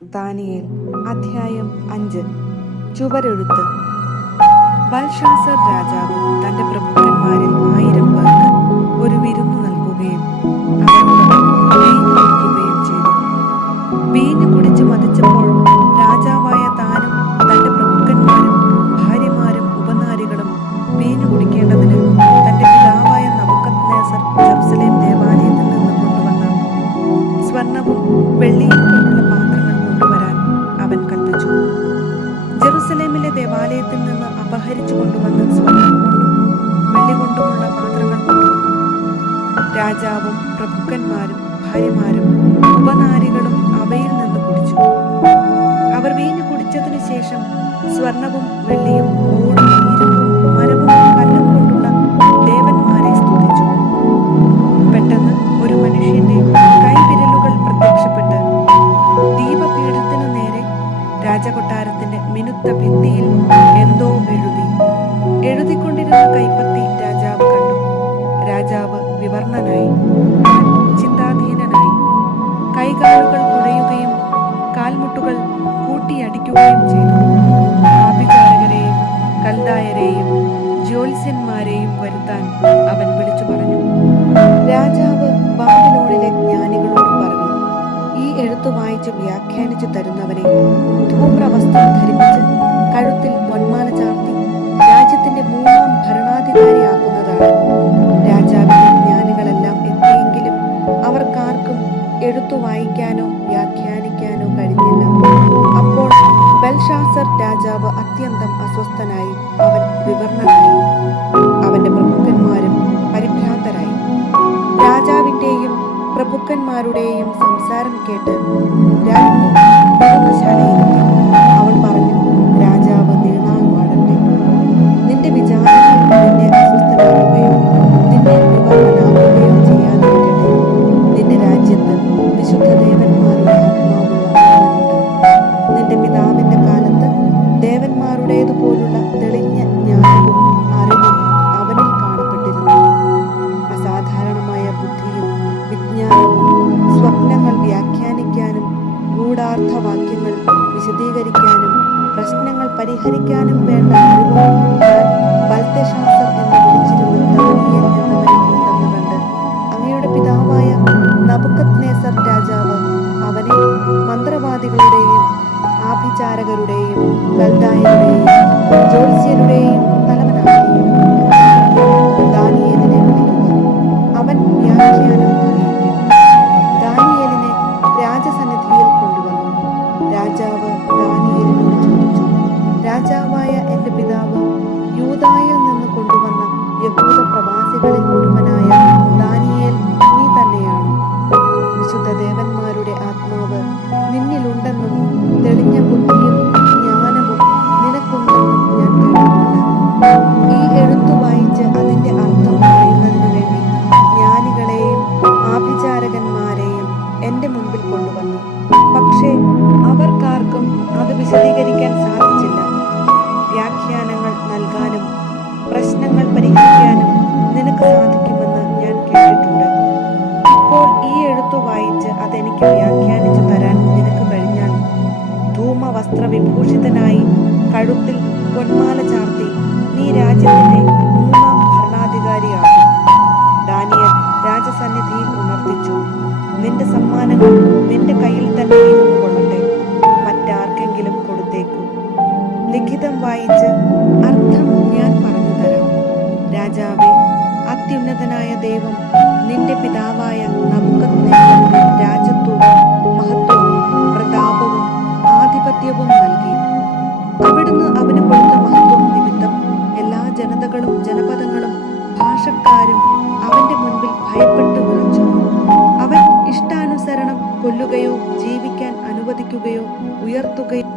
Daniel അധ്യായം 5. ചുവരെഴുത്ത്. ബൽഷാസർ രാജാവ് തന്റെ പ്രഭുക്കന്മാരിൽ 1000 പേർക്ക് ഒരു വിരുന്ന് നൽകുകയും അവരോട് വീഞ്ഞ് കുടിക്കുകയും ചെയ്തു. വീഞ്ഞ് കുടിച്ച് മതിച്ചപ്പോൾ രാജാവായ താനും തന്റെ പ്രഭുക്കന്മാരും ഭാര്യമാരും ഉപനാരികളും വീഞ്ഞു കുടിക്കേണ്ടതിന് തന്റെ പിതാവായ നബൂഖദ്നേസർ ജെറുസലേം ദേവാലയത്തിൽ നിന്ന് കൊണ്ടുവന്ന സ്വർണവും വെള്ളിയും കൊണ്ടുള്ള പാത്രങ്ങൾ കൊണ്ടുവരാൻ അവൻ കൽപ്പിച്ചു. ജെറുസലേമിലെ ദേവാലയത്തിൽ നിന്ന് അപഹരിച്ചു കൊണ്ടുവന്ന സ്വർണം കൊണ്ടും വെള്ളി കൊണ്ടുമുള്ള പാത്രങ്ങൾ കൊണ്ടുവന്നു. രാജാവും പ്രഭുക്കന്മാരും ഭാര്യമാരും ഉപനാരികളും അവയിൽ നിന്ന് കുടിച്ചു. അവർ വീഞ്ഞു കുടിച്ചതിനു ശേഷം സ്വർണവും വെള്ളിയും ഓടും ഇരുമ്പും മരവും കല്ലും കൊണ്ടുള്ള ദേവന്മാരെ സ്തുതിച്ചു. പെട്ടെന്ന് ഒരു മനുഷ്യന്റെ കൈവിരലുകൾ പ്രത്യക്ഷപ്പെട്ട് ദീപപീഠത്തിനു നേരെ രാജകൊട്ടാരത്തിന്റെ മിനുത്ത ഭിത്തിയിൽ എന്തോ എഴുതിക്കൊണ്ടിരുന്ന കൈപ്പത്തി രാജാവ് കണ്ടു. രാജാവ് വിവർണനായി, ചിന്താധീനനായി. കൈകാലുകൾ കുഴയുകയും കാൽമുട്ടുകൾ കൂട്ടിയടിക്കുകയും ചെയ്തു. ആഭിചാരകരെയും കൽദായരെയും ജ്യോത്സ്യന്മാരെയും വരുത്താൻ അവൻ വിളിച്ചു പറഞ്ഞു. രാജാവ് ബാബിലോണിലെ ജ്ഞാനികളോട് പറഞ്ഞു, ഈ എഴുത്തു വായിച്ച് വ്യാഖ്യാനിച്ചു തരുന്നവനെ ധൂമ്രവസ്ത്രം ധരിപ്പിച്ച് കഴുത്തിൽ പൊന്മാല ചാർത്തി രാജ്യത്തിന്റെ 3ാം ഭരണാധികാരിയാക്കുന്നതാണ്. രാജാവിന്റെ ജ്ഞാനികളെല്ലാം എത്തിയെങ്കിലും അവർക്കാർക്കും എഴുത്തു വായിക്കാനോ വ്യാഖ്യാനിക്കാനോ കഴിഞ്ഞില്ല. അപ്പോൾ ബൽഷാസർ രാജാവ് അത്യന്തം അസ്വസ്ഥനായി. അവൻ വിവർണനായി. അവന്റെ പ്രഭുക്കന്മാരും പരിഭ്രാന്തരായി. രാജാവിന്റെയും പ്രഭുക്കന്മാരുടെയും സംസാരം കേട്ട് രാജ്ഞി വിരുന്നുശാലയിലെത്തി. അവൾ പറഞ്ഞു, രാജാവ് നീണാൾ വാഴട്ടെ. നിന്റെ വിചാരങ്ങൾ നിന്നെ അസ്വസ്ഥനാക്കുകയോ നിന്നെ വിവർണനാക്കുകയോ ചെയ്യാതിരിക്കട്ടെ. നിന്റെ രാജ്യത്ത് വിശുദ്ധ ദേവന്മാരുടെ ആത്മാവുള്ള ഒരുവനുണ്ട്. നിന്റെ പിതാവിന്റെ കാലത്ത് ദേവന്മാരുടേതുപോലുള്ള തെളിഞ്ഞ ജ്ഞാനവും അറിവും അവനിൽ കാണപ്പെട്ടിരുന്നു. അസാധാരണമായ ബുദ്ധിയും വിജ്ഞാനവും സ്വപ്നങ്ങൾ വ്യാഖ്യാനിക്കാനും ഗൂഢാർത്ഥവാക്യങ്ങൾ വിശദീകരിക്കാനും പ്രശ്നങ്ങൾ പരിഹരിക്കാനും വേണ്ട അറിവും താൻ ബൽത്ശാസർ എന്ന് വിളിച്ചിരുന്ന ദാനിയേൽ എന്നവനിൽ ഉണ്ടെന്ന് കണ്ട് അങ്ങയുടെ പിതാവായ നബൂഖദ്നേസർ രാജാവ് അവനെ മന്ത്രവാദികളുടെയും ആഭിചാരകരുടെയും കൽദായരുടെയും ജ്യോത്സ്യരുടെയും തലവനാക്കിയിരുന്നു. ദാനിയേലിനെ വിളിക്കുക, അവൻ വ്യാഖ്യാനം അറിയിക്കും. ദാനിയേലിനെ രാജസന്നിധിയിൽ കൊണ്ടുവന്നു. രാജാവ് ദാനിയേലിനോട് ചോദിച്ചു, രാജാവായ എന്റെ പിതാവ് യൂദായിൽ നിന്ന് കൊണ്ടുവന്ന യഹൂദ പ്രവാസികളിൽ ഒരുവനായ ദാനിയേൽ നീ തന്നെയാണോ? വിശുദ്ധ ദേവന്മാരുടെ ആത്മാവ് നിന്നിലുണ്ടെന്നും തെളിഞ്ഞ ബുദ്ധിയും ജ്ഞാനവും നിനക്കുണ്ടെന്നും ഞാൻ കേട്ടിട്ടുണ്ട്. ഈ എഴുത്തു വായിച്ച് അതിന്റെ അർത്ഥം പറയുന്നതിനു വേണ്ടി ജ്ഞാനികളെയും ആഭിചാരകന്മാരെയും എന്റെ മുൻപിൽ കൊണ്ടുവന്നു. പക്ഷേ അവർക്കാർക്കും അത് വിശദീകരിക്കാൻ സാധിച്ചില്ല. വ്യാഖ്യാനങ്ങൾ നൽകാനും പ്രശ്നങ്ങൾ പരിഹരിക്കാനും നിനക്ക് സാധിക്കുമെന്ന് ഞാൻ കേട്ടിട്ടുണ്ട്. ഇപ്പോൾ ഈ എഴുത്തു വായിച്ച് അതെനിക്ക് വ്യാഖ്യാനിച്ചു തരാൻ നിനക്ക് കഴിഞ്ഞാൽ ധൂമവസ്ത്രവിഭൂഷിതനായി കഴുത്തിൽ പൊന്മാല ചാർത്തി നീ രാജ്യത്തിന്റെ 3ാം ഭരണാധികാരിയാകും. ദാനിയേൽ രാജസന്നിധിയിൽ ഉണർത്തിച്ചു, നിന്റെ സമ്മാനങ്ങൾ നിന്റെ കയ്യിൽ തന്നെ ഇരുന്നു കൊള്ളട്ടെ. മറ്റാർക്കെങ്കിലും കൊടുത്തേക്കൂ. ലിഖിതം വായിച്ച് അർത്ഥം ഞാൻ പറഞ്ഞു തരാം. രാജാവേ, അത്യുന്നതനായ ദൈവം നിന്റെ പിതാവായ നബൂഖദ്നേസറിന് രാജത്വവും മഹത്വവും പ്രതാപവും ആധിപത്യവും നൽകി. അവിടുന്ന് അവന് കൊടുത്ത മഹത്വം നിമിത്തം എല്ലാ ജനതകളും ജനപദങ്ങളും ഭാഷക്കാരും അവന്റെ മുൻപിൽ ഭയപ്പെട്ടു വിറച്ചു. അവൻ ഇഷ്ടാനുസരണം കൊല്ലുകയോ ജീവിക്കാൻ അനുവദിക്കുകയോ ഉയർത്തുകയോ